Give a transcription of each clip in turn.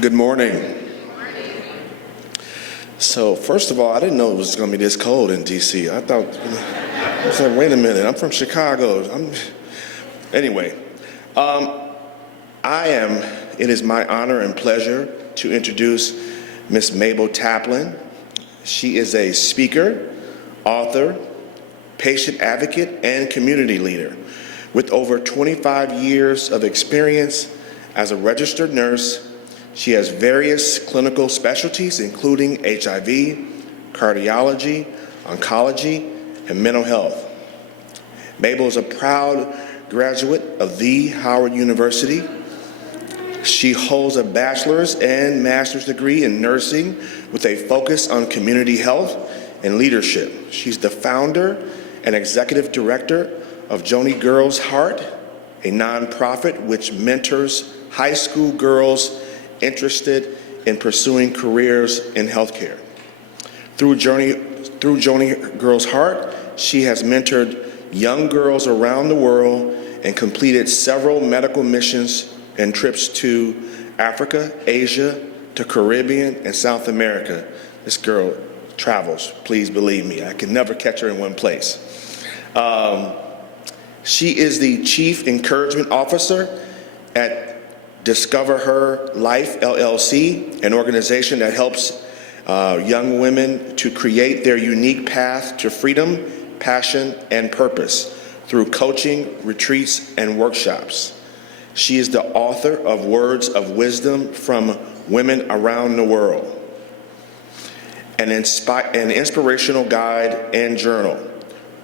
Good morning. So first of all, I didn't know it was going to be this cold in DC. I thought, I was like, wait a minute, I'm from Chicago. Anyway, it is my honor and pleasure to introduce Ms. Mabel Taplin. She is a speaker, author, patient advocate, and community leader with over 25 years of experience as a registered nurse. She has various clinical specialties, including HIV, cardiology, oncology, and mental health. Mabel is a proud graduate of the Howard University. She holds a bachelor's and master's degree in nursing with a focus on community health and leadership. She's the founder and executive director of Joni Girls' Heart, a nonprofit which mentors high school girls interested in pursuing careers in healthcare. Through Joni Girls' Heart, she has mentored young girls around the world and completed several medical missions and trips to Africa, Asia, to Caribbean, and South America. This girl travels, please believe me. I can never catch her in one place. She is the Chief Encouragement Officer at Discover Her Life, LLC, an organization that helps young women to create their unique path to freedom, passion, and purpose through coaching, retreats, and workshops. She is the author of Words of Wisdom from Women Around the World, an inspirational guide and journal.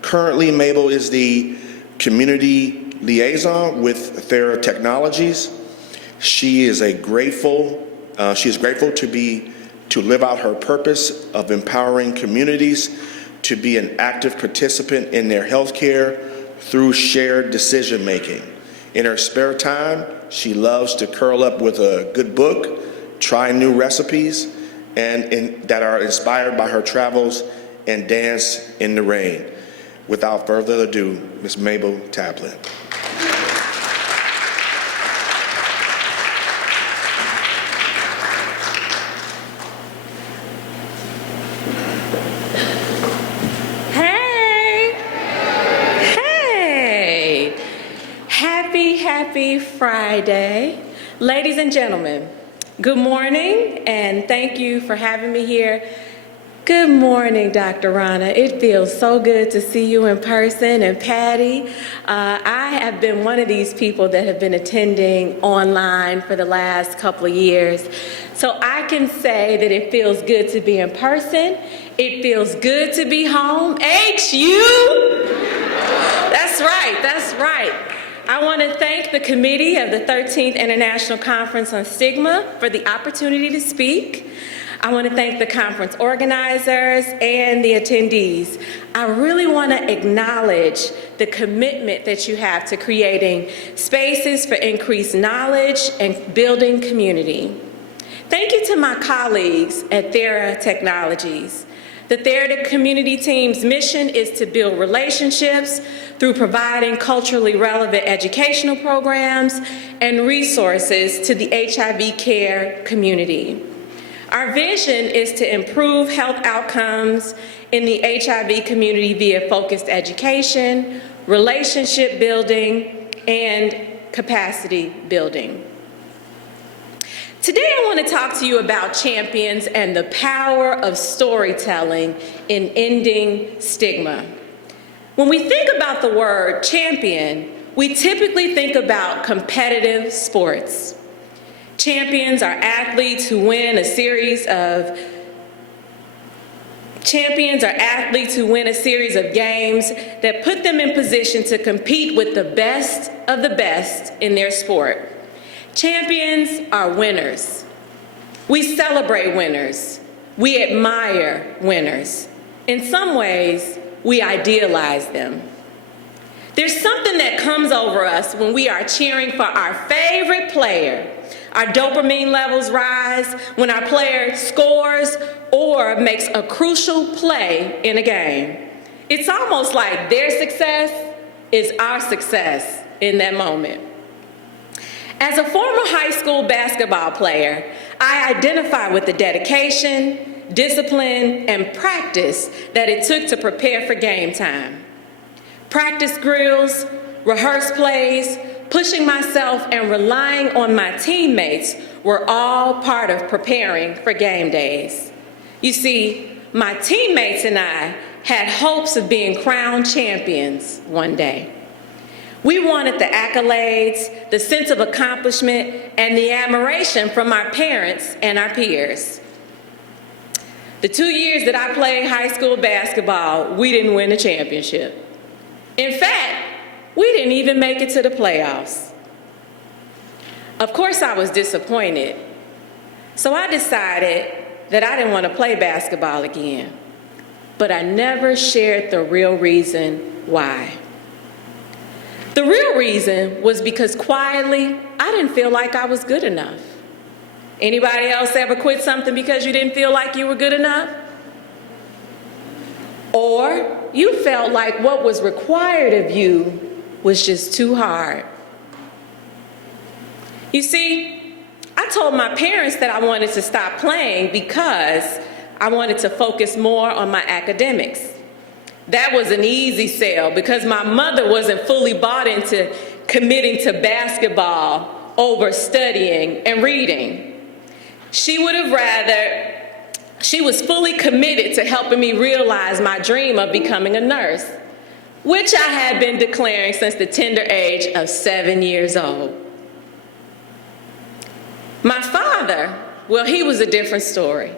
Currently, Mabel is the community liaison with Theratechnologies. She is grateful to live out her purpose of empowering communities to be an active participant in their healthcare through shared decision making. In her spare time, she loves to curl up with a good book, try new recipes, and that are inspired by her travels, and dance in the rain. Without further ado, Ms. Mabel Taplin. Happy Friday. Ladies and gentlemen, good morning, and thank you for having me here. Good morning, Dr. Rana. It feels so good to see you in person. And Patty, I have been one of these people that have been attending online for the last couple of years. So I can say that it feels good to be in person. It feels good to be home. HU! That's right, that's right. I want to thank the committee of the 13th International Conference on Stigma for the opportunity to speak. I want to thank the conference organizers and the attendees. I really want to acknowledge the commitment that you have to creating spaces for increased knowledge and building community. Thank you to my colleagues at Theratechnologies. The Theratech community team's mission is to build relationships through providing culturally relevant educational programs and resources to the HIV care community. Our vision is to improve health outcomes in the HIV community via focused education, relationship building, and capacity building. Today I want to talk to you about champions and the power of storytelling in ending stigma. When we think about the word champion, we typically think about competitive sports. Champions are athletes who win a series of games that put them in position to compete with the best of the best in their sport. Champions are winners. We celebrate winners. We admire winners. In some ways, we idealize them. There's something that comes over us when we are cheering for our favorite player. Our dopamine levels rise when our player scores or makes a crucial play in a game. It's almost like their success is our success in that moment. As a former high school basketball player, I identify with the dedication, discipline, and practice that it took to prepare for game time. Practice drills, rehearse plays, pushing myself, and relying on my teammates were all part of preparing for game days. You see, my teammates and I had hopes of being crowned champions one day. We wanted the accolades, the sense of accomplishment, and the admiration from our parents and our peers. The 2 years that I played high school basketball, we didn't win a championship. In fact, we didn't even make it to the playoffs. Of course, I was disappointed. So I decided that I didn't want to play basketball again. But I never shared the real reason why. The real reason was because quietly, I didn't feel like I was good enough. Anybody else ever quit something because you didn't feel like you were good enough? Or you felt like what was required of you was just too hard. You see, I told my parents that I wanted to stop playing because I wanted to focus more on my academics. That was an easy sell because my mother wasn't fully bought into committing to basketball over studying and reading. She was fully committed to helping me realize my dream of becoming a nurse, which I had been declaring since the tender age of 7 years old. My father, well, he was a different story.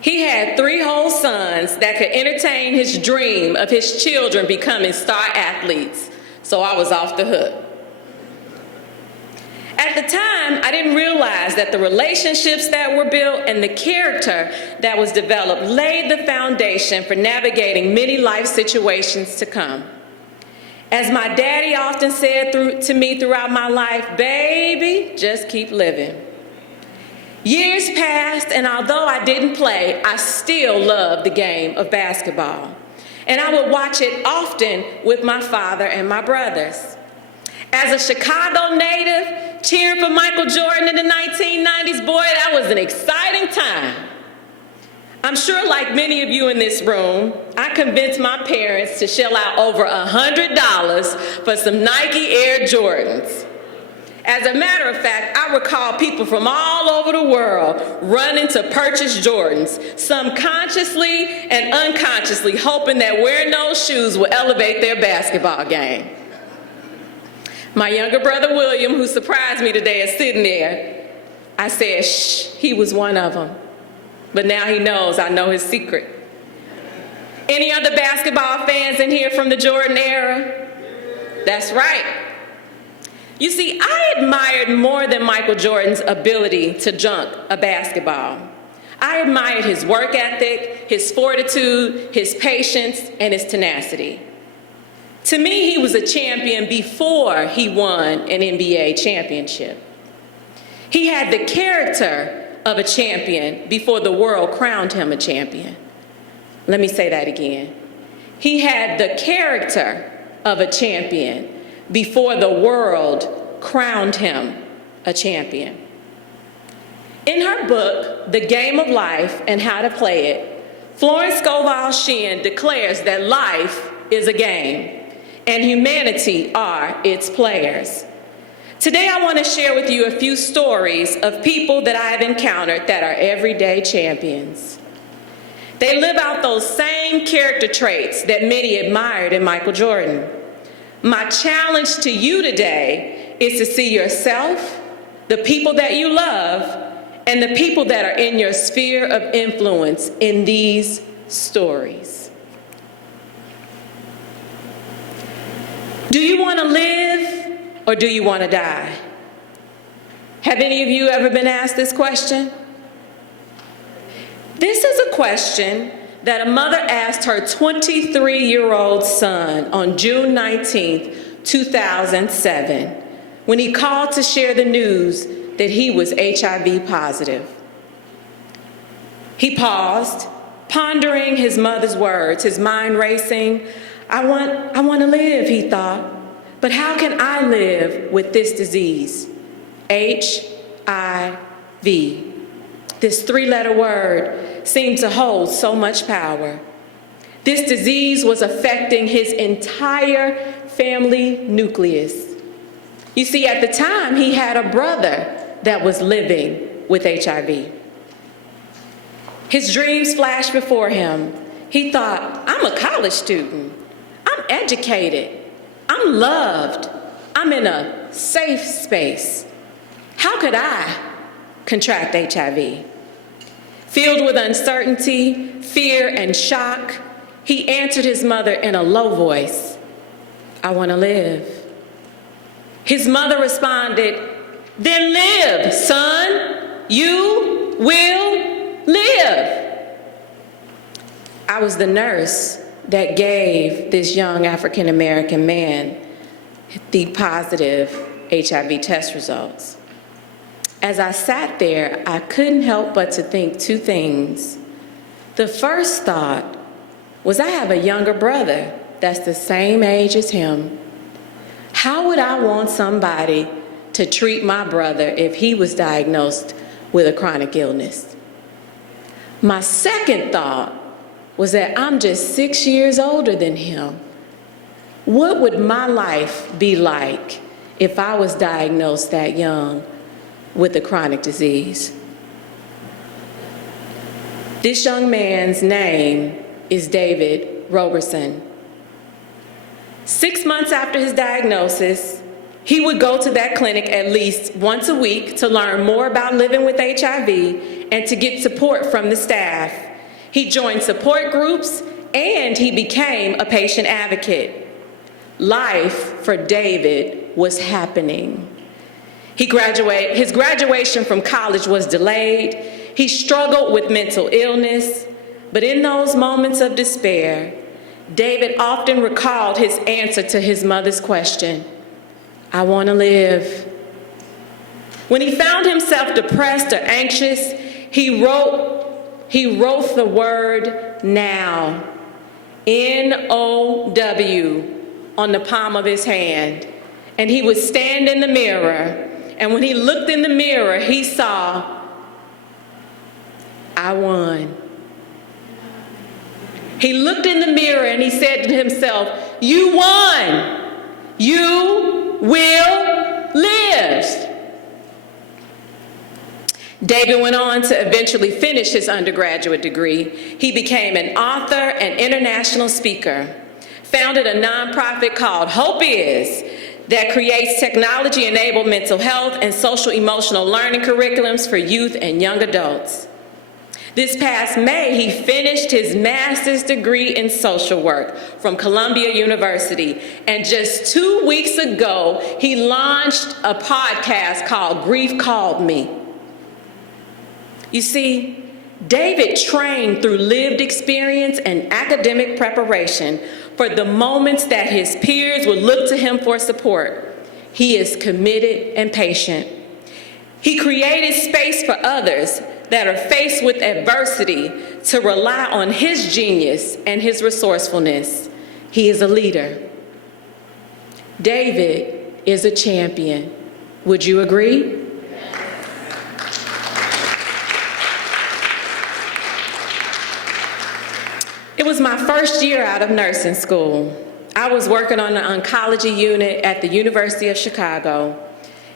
He had 3 whole sons that could entertain his dream of his children becoming star athletes, so I was off the hook. At the time, I didn't realize that the relationships that were built and the character that was developed laid the foundation for navigating many life situations to come. As my daddy often said to me throughout my life, baby, just keep living. Years passed, and although I didn't play, I still loved the game of basketball. And I would watch it often with my father and my brothers. As a Chicago native, cheering for Michael Jordan in the 1990s, boy, that was an exciting time. I'm sure like many of you in this room, I convinced my parents to shell out over $100 for some Nike Air Jordans. As a matter of fact, I recall people from all over the world running to purchase Jordans, some consciously and unconsciously hoping that wearing those shoes will elevate their basketball game. My younger brother, William, who surprised me today, is sitting there. I said, shh, he was one of them. But now he knows I know his secret. Any other basketball fans in here from the Jordan era? That's right. You see, I admired more than Michael Jordan's ability to dunk a basketball. I admired his work ethic, his fortitude, his patience, and his tenacity. To me, he was a champion before he won an NBA championship. He had the character of a champion before the world crowned him a champion. Let me say that again. He had the character of a champion before the world crowned him a champion. In her book, The Game of Life and How to Play It, Florence Scovel Shinn declares that life is a game and humanity are its players. Today I want to share with you a few stories of people that I have encountered that are everyday champions. They live out those same character traits that many admired in Michael Jordan. My challenge to you today is to see yourself, the people that you love, and the people that are in your sphere of influence in these stories. Do you want to live or do you want to die? Have any of you ever been asked this question? This is a question that a mother asked her 23-year-old son on June 19, 2007, when he called to share the news that he was HIV positive. He paused, pondering his mother's words, his mind racing. I want to live, he thought, but how can I live with this disease? HIV. This three-letter word seemed to hold so much power. This disease was affecting his entire family nucleus. You see, at the time, he had a brother that was living with HIV. His dreams flashed before him. He thought, I'm a college student. I'm educated. I'm loved. I'm in a safe space. How could I contract HIV? Filled with uncertainty, fear, and shock, he answered his mother in a low voice, I want to live. His mother responded, then live, son. You will live. I was the nurse that gave this young African-American man the positive HIV test results. As I sat there, I couldn't help but to think two things. The first thought was I have a younger brother that's the same age as him. How would I want somebody to treat my brother if he was diagnosed with a chronic illness? My second thought was that I'm just 6 years older than him. What would my life be like if I was diagnosed that young with a chronic disease? This young man's name is David Roberson. 6 months after his diagnosis, he would go to that clinic at least once a week to learn more about living with HIV and to get support from the staff. He joined support groups and he became a patient advocate. Life for David was happening. His graduation from college was delayed. He struggled with mental illness, but in those moments of despair, David often recalled his answer to his mother's question, I want to live. When he found himself depressed or anxious, he wrote the word now, N-O-W, on the palm of his hand. And he would stand in the mirror, and when he looked in the mirror, he saw, I won. He looked in the mirror and he said to himself, you won. You will live. David went on to eventually finish his undergraduate degree. He became an author and international speaker, founded a nonprofit called Hope Is that creates technology-enabled mental health and social-emotional learning curriculums for youth and young adults. This past May, he finished his master's degree in social work from Columbia University. And just 2 weeks ago, he launched a podcast called Grief Called Me. You see, David trained through lived experience and academic preparation for the moments that his peers would look to him for support. He is committed and patient. He created space for others that are faced with adversity to rely on his genius and his resourcefulness. He is a leader. David is a champion. Would you agree? It was my first year out of nursing school. I was working on the oncology unit at the University of Chicago.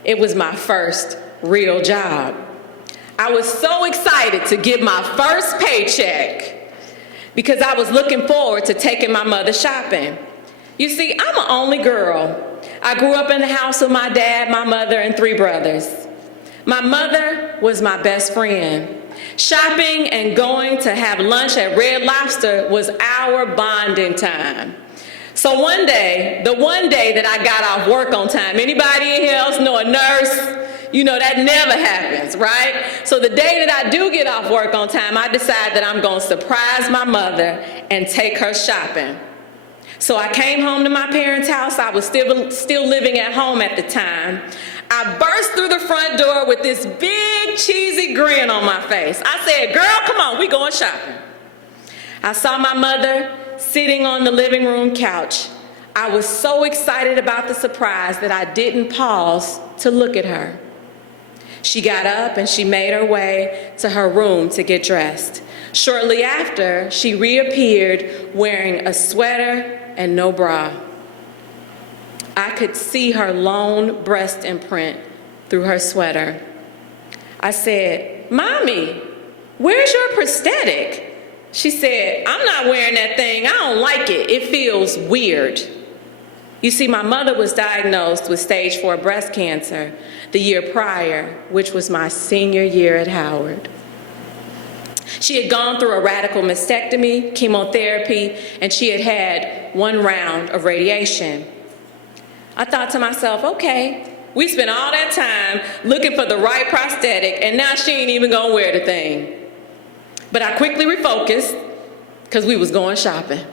It was my first real job. I was so excited to get my first paycheck because I was looking forward to taking my mother shopping. You see, I'm an only girl. I grew up in the house with my dad, my mother, and 3 brothers. My mother was my best friend. Shopping and going to have lunch at Red Lobster was our bonding time. So the one day that I got off work on time, anybody in here else know a nurse? You know, that never happens, right? So the day that I do get off work on time, I decide that I'm going to surprise my mother and take her shopping. So I came home to my parents' house. I was still living at home at the time. I burst through the front door with this big cheesy grin on my face. I said, girl, come on, we going shopping. I saw my mother sitting on the living room couch. I was so excited about the surprise that I didn't pause to look at her. She got up and she made her way to her room to get dressed. Shortly after, she reappeared wearing a sweater and no bra. I could see her lone breast imprint through her sweater. I said, "Mommy, where's your prosthetic?" She said, "I'm not wearing that thing. I don't like it. It feels weird." You see, my mother was diagnosed with stage 4 breast cancer the year prior, which was my senior year at Howard. She had gone through a radical mastectomy, chemotherapy, and she had had 1 round of radiation. I thought to myself, okay, we spent all that time looking for the right prosthetic, and now she ain't even gonna wear the thing. But I quickly refocused because we was going shopping.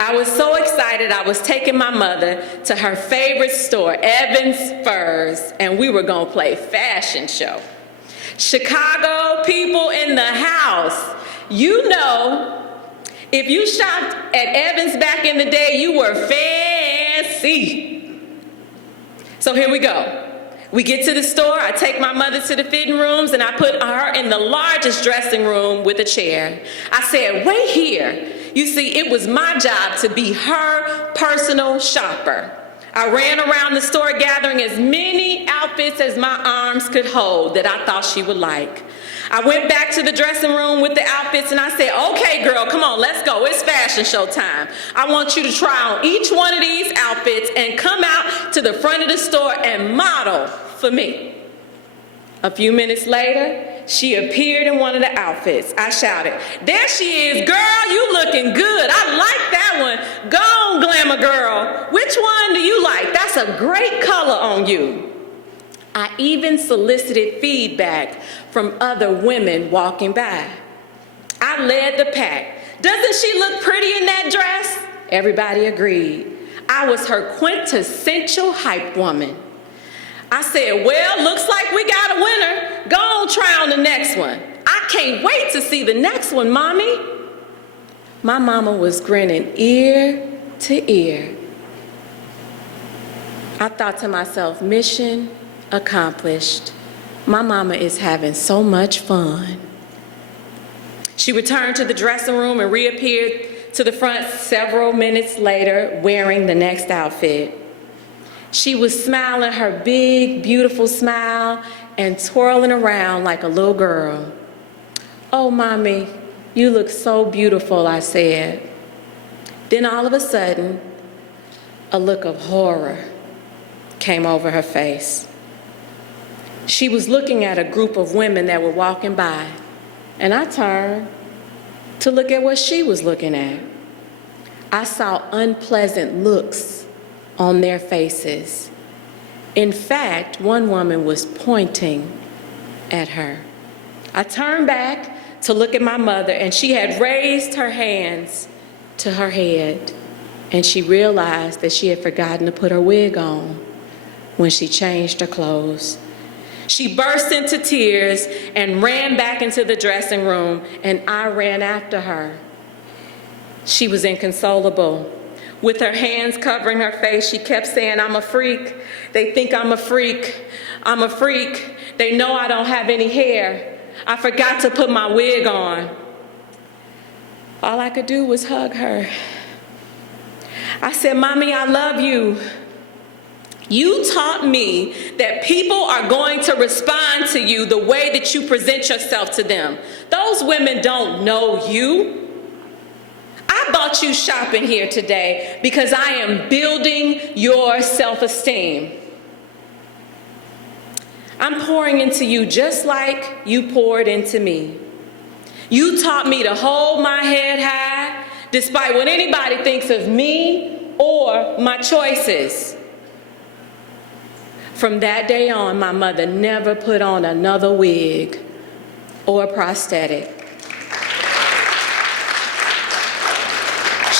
I was so excited I was taking my mother to her favorite store, Evans Furs, and we were gonna play fashion show. Chicago people in the house, you know, if you shopped at Evans back in the day, you were fancy. So here we go. We get to the store, I take my mother to the fitting rooms, and I put her in the largest dressing room with a chair. I said, "Wait here." You see, it was my job to be her personal shopper. I ran around the store gathering as many outfits as my arms could hold that I thought she would like. I went back to the dressing room with the outfits and I said, "Okay, girl, come on, let's go. It's fashion show time. I want you to try on each one of these outfits and come out to the front of the store and model for me." A few minutes later, she appeared in one of the outfits. I shouted, "There she is, girl, you looking good. I like that one. Go on, glamour girl. Which one do you like? That's a great color on you." I even solicited feedback from other women walking by. I led the pack. "Doesn't she look pretty in that dress?" Everybody agreed. I was her quintessential hype woman. I said, "Well, looks like we got a winner. Go on, try on the next one." "I can't wait to see the next one, Mommy." My mama was grinning ear to ear. I thought to myself, mission accomplished. My mama is having so much fun. She returned to the dressing room and reappeared to the front several minutes later wearing the next outfit. She was smiling her big, beautiful smile and twirling around like a little girl. "Oh, Mommy, you look so beautiful," I said. Then all of a sudden, a look of horror came over her face. She was looking at a group of women that were walking by, and I turned to look at what she was looking at. I saw unpleasant looks on their faces. In fact, one woman was pointing at her. I turned back to look at my mother, and she had raised her hands to her head, and she realized that she had forgotten to put her wig on when she changed her clothes. She burst into tears and ran back into the dressing room, and I ran after her. She was inconsolable. With her hands covering her face, she kept saying, "I'm a freak. They think I'm a freak. I'm a freak. They know I don't have any hair. I forgot to put my wig on." All I could do was hug her. I said, "Mommy, I love you. You taught me that people are going to respond to you the way that you present yourself to them. Those women don't know you. I brought you shopping here today because I am building your self-esteem. I'm pouring into you just like you poured into me. You taught me to hold my head high despite what anybody thinks of me or my choices." From that day on, my mother never put on another wig or prosthetic.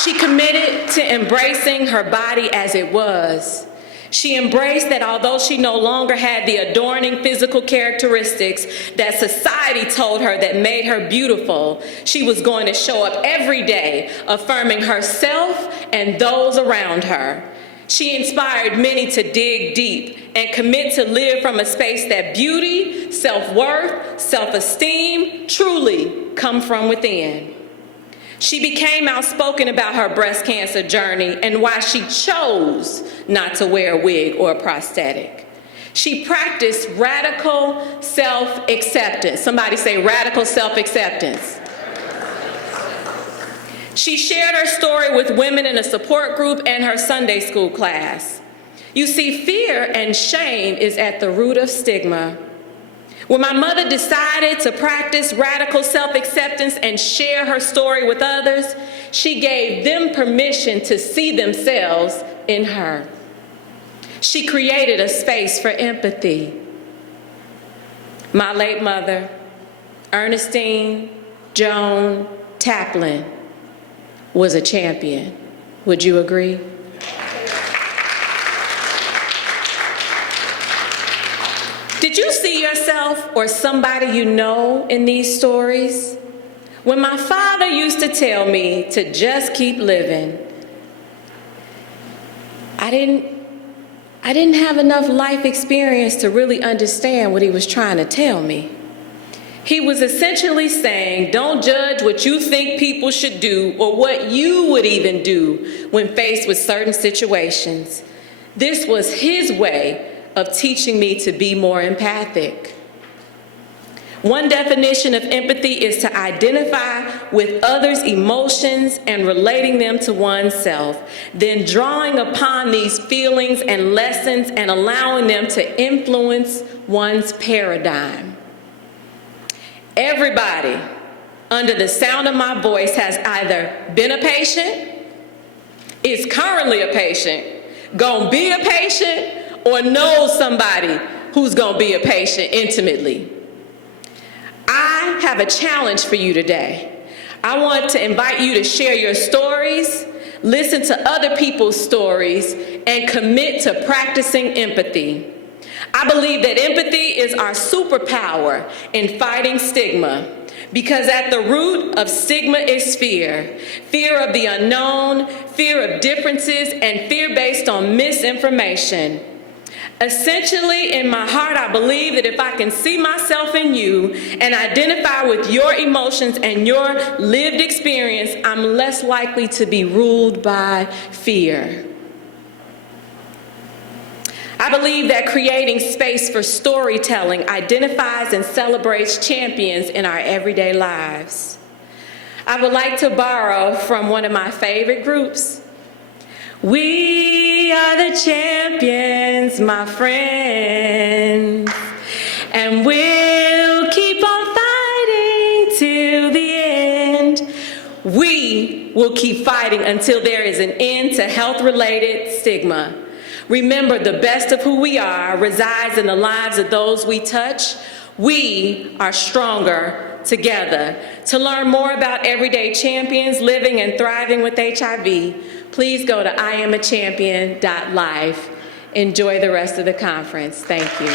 She committed to embracing her body as it was. She embraced that although she no longer had the adorning physical characteristics that society told her that made her beautiful, she was going to show up every day, affirming herself and those around her. She inspired many to dig deep and and commit to live from a space that beauty, self-worth, self-esteem truly come from within. She became outspoken about her breast cancer journey and why she chose not to wear a wig or a prosthetic. She practiced radical self-acceptance. Somebody say radical self-acceptance. She shared her story with women in a support group and her Sunday school class. You see, fear and shame is at the root of stigma. When my mother decided to practice radical self-acceptance and share her story with others, she gave them permission to see themselves in her. She created a space for empathy. My late mother, Ernestine Joan Taplin, was a champion. Would you agree? Did you see yourself or somebody you know in these stories? When my father used to tell me to just keep living, I didn't have enough life experience to really understand what he was trying to tell me. He was essentially saying, don't judge what you think people should do or what you would even do when faced with certain situations. This was his way of teaching me to be more empathic. One definition of empathy is to identify with others' emotions and relating them to oneself, then drawing upon these feelings and lessons and allowing them to influence one's paradigm. Everybody under the sound of my voice has either been a patient, is currently a patient, gonna be a patient, or knows somebody who's gonna be a patient intimately. I have a challenge for you today. I want to invite you to share your stories, listen to other people's stories, and commit to practicing empathy. I believe that empathy is our superpower in fighting stigma, because at the root of stigma is fear. Fear of the unknown, fear of differences, and fear based on misinformation. Essentially, in my heart, I believe that if I can see myself in you and identify with your emotions and your lived experience, I'm less likely to be ruled by fear. I believe that creating space for storytelling identifies and celebrates champions in our everyday lives. I would like to borrow from one of my favorite groups. We are the champions, my friends, and we'll keep on fighting till the end. We will keep fighting until there is an end to health-related stigma. Remember, the best of who we are resides in the lives of those we touch. We are stronger together. To learn more about everyday champions living and thriving with HIV, please go to iamachampion.life. Enjoy the rest of the conference. Thank you.